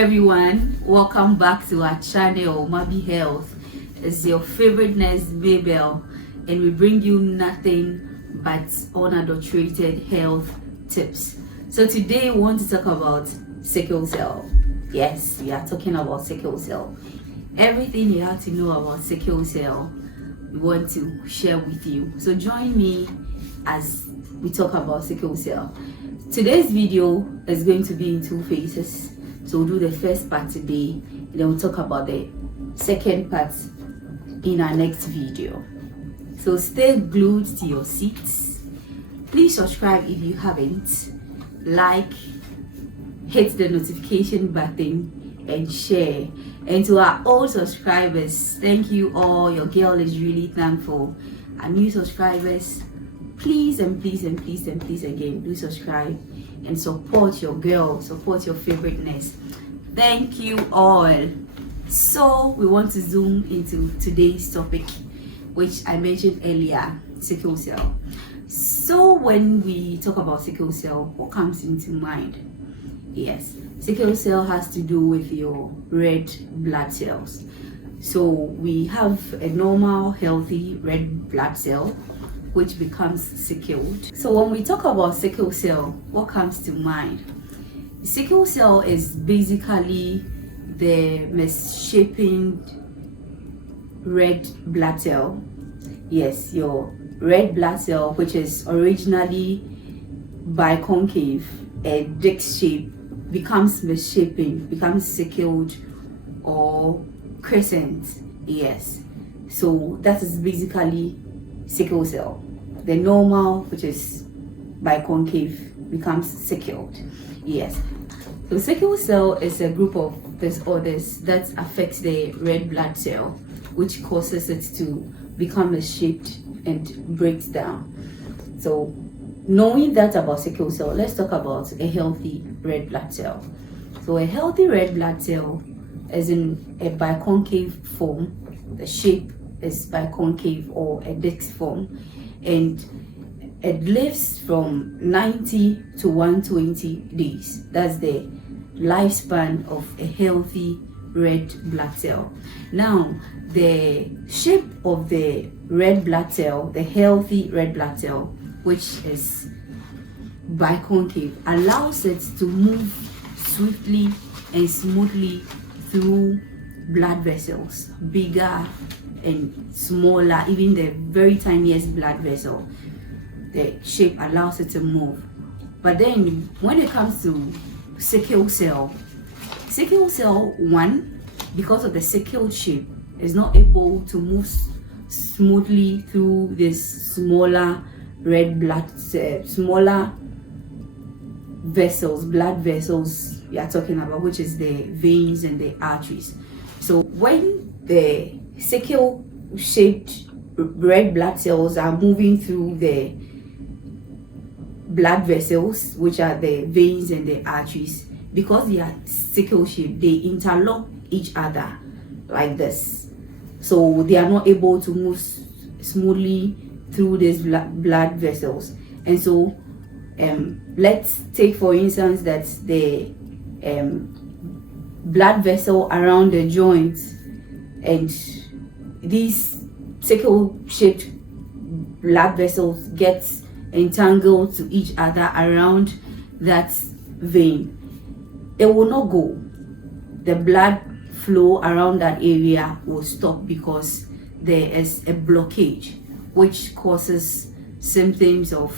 everyone, welcome back to our channel Mabi Health. It's your favorite nurse Mabel, and we bring you nothing but unadulterated health tips. So today we want to talk about sickle cell. Yes, we are talking about sickle cell. Everything you have to know about sickle cell we want to share with you. So join me as we talk about sickle cell. Today's video is going to be in two phases. So we'll do the first part today, and then we'll talk about the second part in our next video. So stay glued to your seats. Please subscribe if you haven't. Like, hit the notification button, and share. And to our old subscribers, thank you all. Your girl is really thankful. Our new subscribers, please and please and please and please again, do subscribe and support your girl, support your favorite nurse. Thank you all. So we want to zoom into today's topic, which I mentioned earlier, sickle cell. So when we talk about sickle cell, what comes into mind? Yes, sickle cell has to do with your red blood cells. So we have a normal healthy red blood cell which becomes sickled. So when we talk about sickle cell, what comes to mind? Sickle cell is basically the misshapen red blood cell. Yes, your red blood cell, which is originally biconcave, a disc shape, becomes misshapen, becomes sickled or crescent. Yes, so that is basically sickle cell. The normal, which is biconcave, becomes sickled. Yes, so sickle cell is a group of disorders that affects the red blood cell, which causes it to become misshaped and breaks down. So knowing that about sickle cell, let's talk about a healthy red blood cell. So a healthy red blood cell is in a biconcave form. The shape is biconcave or a disc form, and it lives from 90 to 120 days. That's the lifespan of a healthy red blood cell. Now, the shape of the red blood cell, the healthy red blood cell, which is biconcave, allows it to move swiftly and smoothly through blood vessels, bigger and smaller, even the very tiniest blood vessel. The shape allows it to move. But then when it comes to sickle cell, one, because of the sickle shape, is not able to move smoothly through this smaller red blood smaller vessels, blood vessels we are talking about, which is the veins and the arteries. So when the sickle shaped red blood cells are moving through the blood vessels, which are the veins and the arteries, because they are sickle shaped, they interlock each other like this. So they are not able to move smoothly through these blood vessels. And so let's take for instance that the blood vessel around the joints, and these sickle shaped blood vessels get entangled to each other around that vein. It will not go. The blood flow around that area will stop because there is a blockage, which causes symptoms of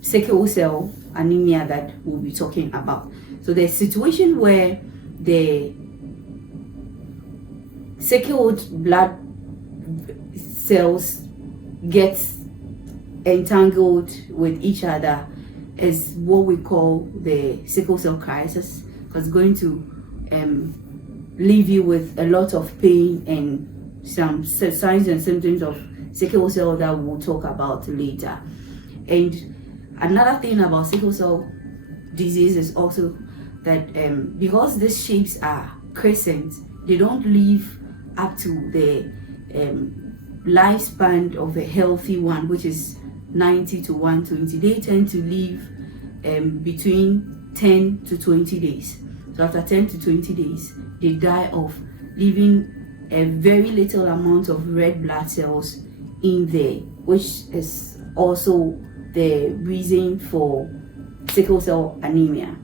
sickle cell anemia that we'll be talking about. So the situation where the sickled blood cells get entangled with each other is what we call the sickle cell crisis, because it's going to leave you with a lot of pain and some signs and symptoms of sickle cell that we'll talk about later. And another thing about sickle cell disease is also that because these shapes are crescent, they don't live up to the lifespan of a healthy one, which is 90 to 120. They tend to live between 10 to 20 days. So after 10 to 20 days, they die off, leaving a very little amount of red blood cells in there, which is also the reason for sickle cell anemia.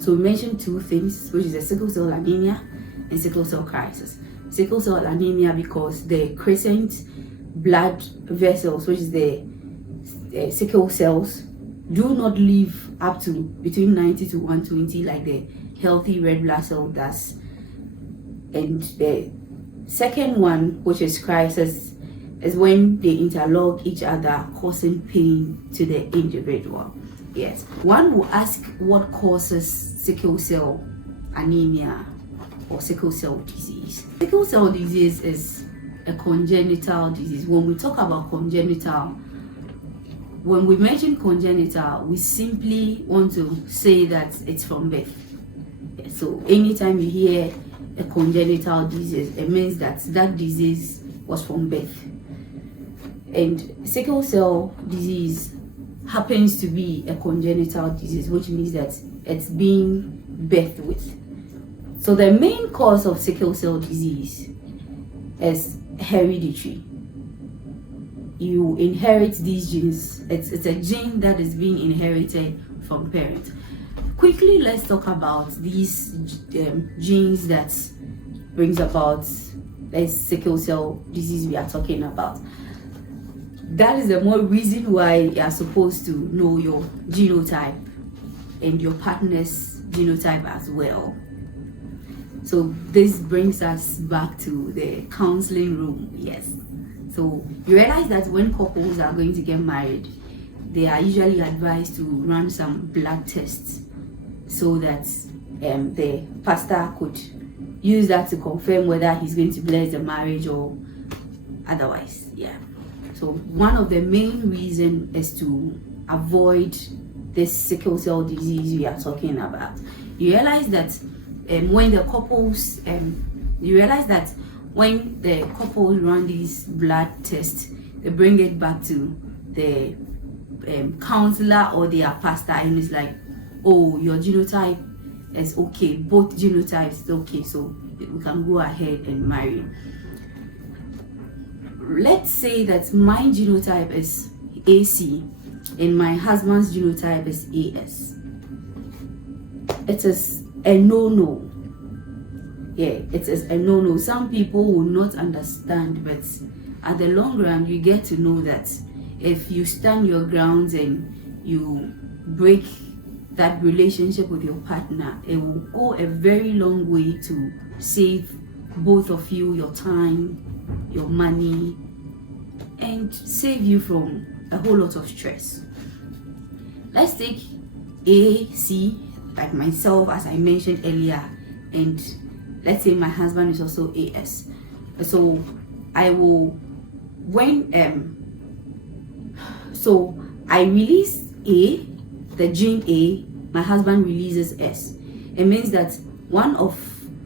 So we mentioned two things, which is the sickle cell anemia and sickle cell crisis. Sickle cell anemia because the crescent blood vessels, which is the sickle cells, do not live up to between 90 to 120 like the healthy red blood cell does. And the second one, which is crisis, is when they interlock each other, causing pain to the individual. Yes, one will ask what causes sickle cell anemia or sickle cell disease. Sickle cell disease is a congenital disease. When we talk about congenital, when we mention congenital, we simply want to say that it's from birth. So anytime you hear a congenital disease, it means that that disease was from birth. And sickle cell disease happens to be a congenital disease, which means that it's being birthed with. So the main cause of sickle cell disease is hereditary. You inherit these genes. It's a gene that is being inherited from parents. Quickly, let's talk about these genes that brings about this sickle cell disease we are talking about. That is the more reason why you are supposed to know your genotype and your partner's genotype as well. So this brings us back to the counseling room. Yes. So you realize that when couples are going to get married, they are usually advised to run some blood tests so that the pastor could use that to confirm whether he's going to bless the marriage or otherwise. Yeah. So one of the main reasons is to avoid this sickle cell disease we are talking about. You realize that when the couples run these blood tests, they bring it back to the counselor or their pastor, and it's like, oh, your genotype is okay, both genotypes is okay, so we can go ahead and marry. Let's say that my genotype is AC and my husband's genotype is AS. It is a no-no. Yeah, it is a no-no. Some people will not understand, but at the long run, you get to know that if you stand your grounds and you break that relationship with your partner, it will go a very long way to save both of you your time, your money, and save you from a whole lot of stress. Let's take AC, like myself, as I mentioned earlier, and let's say my husband is also AS. So I will, so I release A, the gene A, my husband releases S. It means that one of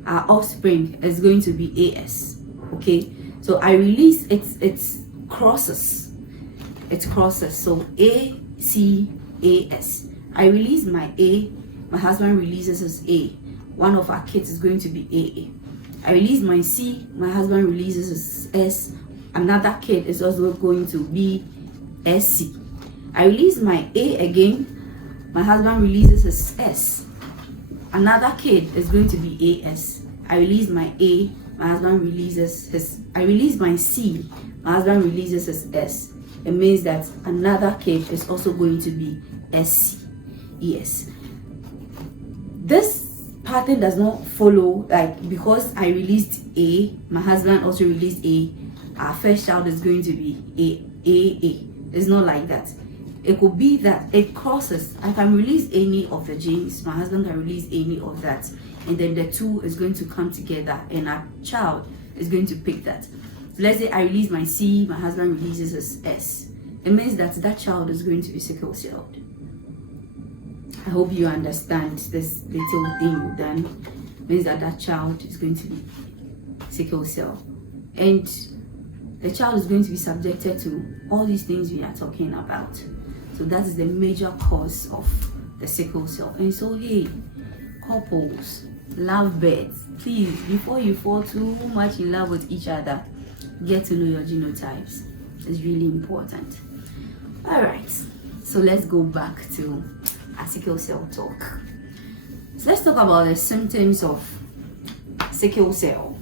our offspring is going to be AS. Okay, so I release its crosses. So A, C, AS. I release my A, my husband releases his A. One of our kids is going to be AA. I release my C, my husband releases his S. Another kid is also going to be SC. I release my A again, my husband releases his S. Another kid is going to be AS. I release my A, my husband releases his. I release my C, my husband releases his S. It means that another kid is also going to be SC. Yes. This pattern does not follow, like, because I released A, my husband also released A, our first child is going to be A. It's not like that. It could be that it crosses. I can release any of the genes, my husband can release any of that, and then the two is going to come together and our child is going to pick that. So let's say I release my C, my husband releases his S. It means that that child is going to be sickle celled. I hope you understand this little thing you've done. It means that that child is going to be sickle cell. And the child is going to be subjected to all these things we are talking about. So that is the major cause of the sickle cell. And so, hey, couples, lovebirds, please, before you fall too much in love with each other, get to know your genotypes. It's really important. All right, so let's go back to our sickle cell talk. So let's talk about the symptoms of sickle cell.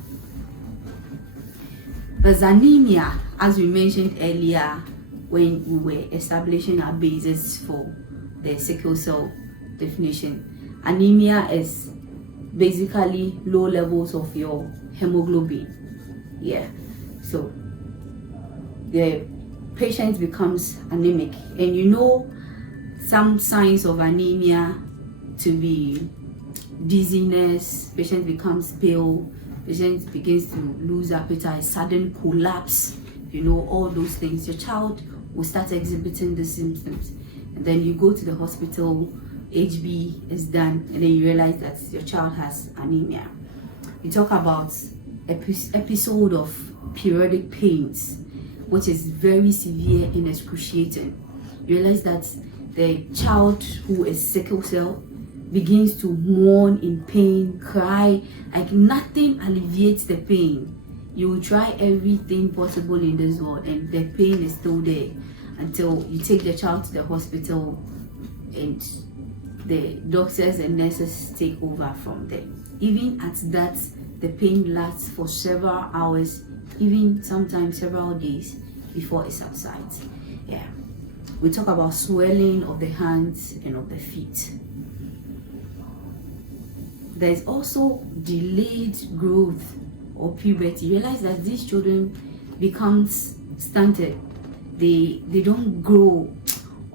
There's anemia, as we mentioned earlier when we were establishing our basis for the sickle cell definition. Anemia is basically low levels of your hemoglobin. Yeah, so the patient becomes anemic, and you know some signs of anemia to be dizziness, patient becomes pale, patient begins to lose appetite, sudden collapse, you know, all those things. Your child will start exhibiting the symptoms, and then you go to the hospital, HB is done, and then you realize that your child has anemia. You talk about episode of periodic pains, which is very severe and excruciating. You realize that the child who is sickle cell begins to mourn in pain, cry, like nothing alleviates the pain. You will try everything possible in this world, and the pain is still there until you take the child to the hospital and the doctors and nurses take over from there. Even at that, the pain lasts for several hours, even sometimes several days before it subsides. Yeah. We talk about swelling of the hands and of the feet. There is also delayed growth or puberty. You realize that these children becomes stunted. They don't grow.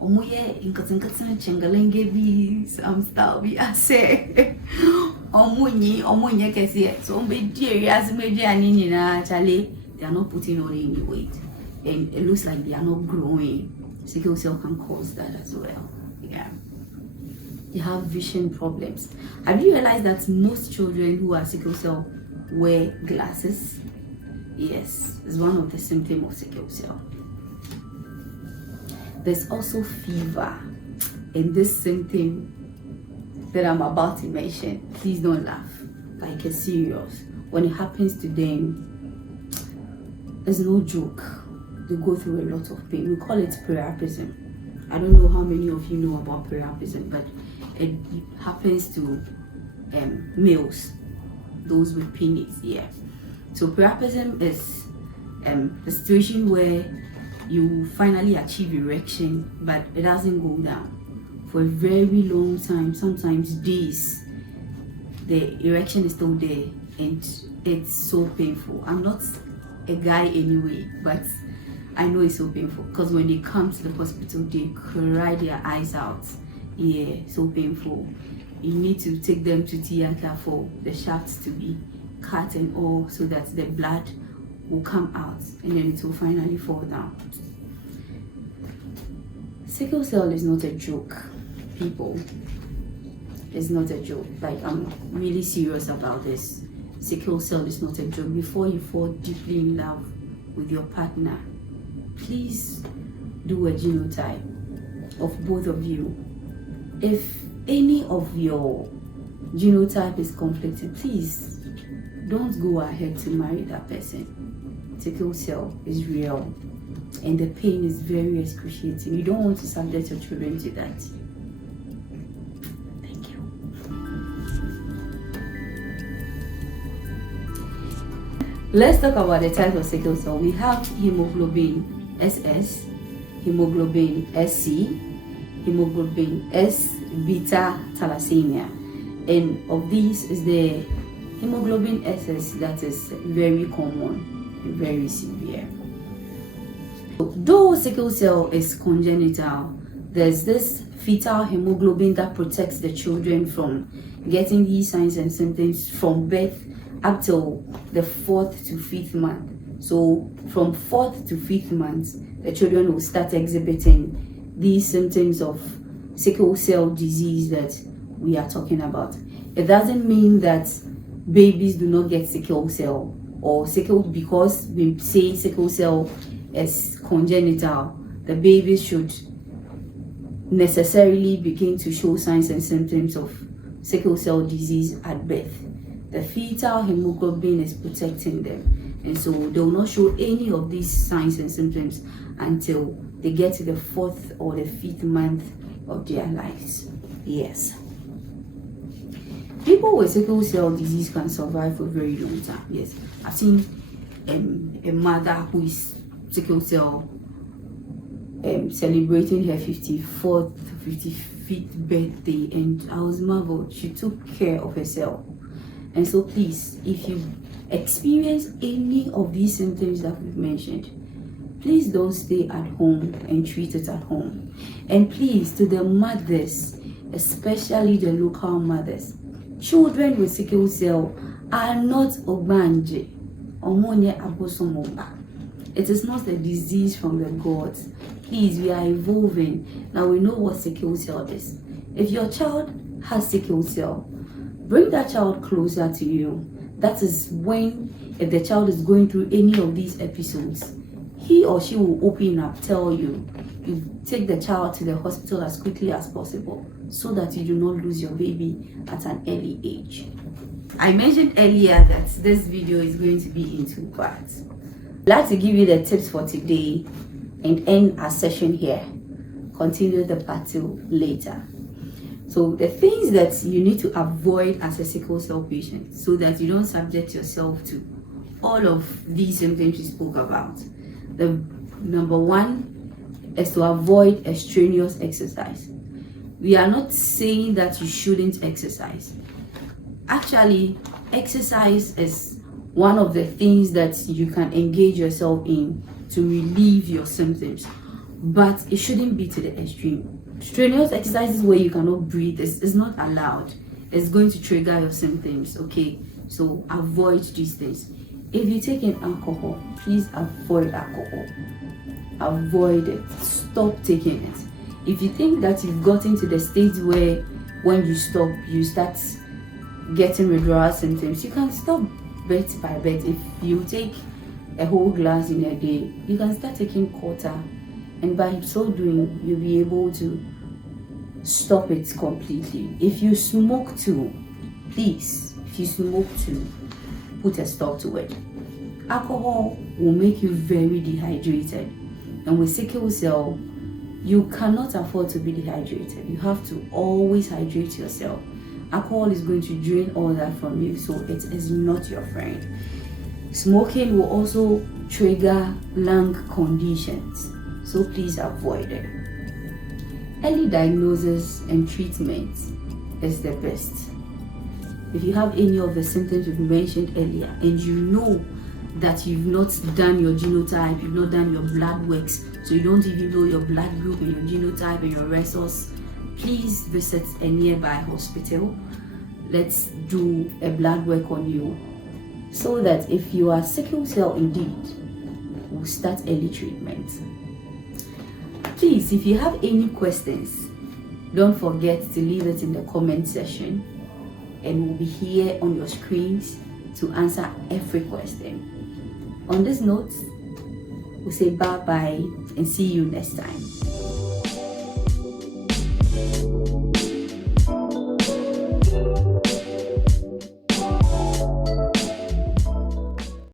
Omuye inkatankatsana chengalenge bi some style bi ase. Omunye kesi. So ombe dear as media anini na chale. They are not putting on any weight, and it looks like they are not growing. Sickle cell can cause that as well. Yeah. They have vision problems. Have you realized that most children who are sickle cell wear glasses? Yes, it's one of the symptoms of sickle cell. There's also fever, and this symptom that I'm about to mention, please don't laugh, like it's serious. When it happens to them, it's no joke. They go through a lot of pain. We call it priapism. I don't know how many of you know about priapism, but it happens to males, those with penis. Yeah. So priapism is a situation where you finally achieve erection, but it doesn't go down for a very long time, sometimes days. The erection is still there, and it's so painful. I'm not a guy anyway, but I know it's so painful because when they come to the hospital, they cry their eyes out. Yeah, so painful. You need to take them to theater for the shafts to be cut and all, so that the blood will come out and then it will finally fall down. Sickle cell is not a joke, people. It's not a joke. Like, I'm really serious about this. Sickle cell is not a joke. Before you fall deeply in love with your partner, please do a genotype of both of you. If any of your genotype is conflicted, please don't go ahead to marry that person. Sickle cell is real, and the pain is very excruciating. You don't want to subject your children to that. Thank you. Let's talk about the type of sickle cell. We have hemoglobin SS, hemoglobin SC, hemoglobin S beta thalassemia, and of these is the hemoglobin SS that is very common and very severe. Though sickle cell is congenital, there's this fetal hemoglobin that protects the children from getting these signs and symptoms from birth up till the 4th to 5th month. So from 4th to 5th month, the children will start exhibiting these symptoms of sickle cell disease that we are talking about. It doesn't mean that babies do not get sickle cell or sickle, because we say sickle cell is congenital, the babies should necessarily begin to show signs and symptoms of sickle cell disease at birth. The fetal hemoglobin is protecting them, and so they will not show any of these signs and symptoms until they get to the 4th or the 5th month of their lives. Yes. People with sickle cell disease can survive for a very long time. Yes, I've seen a mother who is sickle cell celebrating her 54th, 55th birthday, and I was marveled. She took care of herself. And so please, if you experience any of these symptoms that we've mentioned, please don't stay at home and treat it at home. And please, to the mothers, especially the local mothers, children with sickle cell are not obanje. It is not a disease from the gods. Please, we are evolving. Now we know what sickle cell is. If your child has sickle cell, bring that child closer to you. That is when, if the child is going through any of these episodes, he or she will open up, tell you. You take the child to the hospital as quickly as possible so that you do not lose your baby at an early age. I mentioned earlier that this video is going to be in 2 parts. I'd like to give you the tips for today and end our session here. Continue the part 2 later. So the things that you need to avoid as a sickle cell patient so that you don't subject yourself to all of these symptoms we spoke about. The number 1 is to avoid extraneous exercise. We are not saying that you shouldn't exercise. Actually, exercise is one of the things that you can engage yourself in to relieve your symptoms, but it shouldn't be to the extreme. Strenuous exercises where you cannot breathe is not allowed. It's going to trigger your symptoms, okay? So avoid these things. If you take in alcohol, please avoid alcohol. Avoid it. Stop taking it. If you think that you've gotten to the stage where when you stop, you start getting withdrawal symptoms, you can stop bit by bit. If you take a whole glass in a day, you can start taking quarter, and by so doing, you'll be able to stop it completely. If you smoke too, please, if you smoke too, put a stop to it. Alcohol will make you very dehydrated, and with sickle cell, you cannot afford to be dehydrated. You have to always hydrate yourself. Alcohol is going to drain all that from you, so it is not your friend. Smoking will also trigger lung conditions, so please avoid it. Early diagnosis and treatment is the best. If you have any of the symptoms we've mentioned earlier and you know that you've not done your genotype, you've not done your blood works, so you don't even know your blood group and your genotype and your resource, please visit a nearby hospital. Let's do a blood work on you so that if you are sickle cell indeed, we'll start early treatment. Please, if you have any questions, don't forget to leave it in the comment section, and we'll be here on your screens to answer every question. On this note, we'll say bye-bye and see you next time.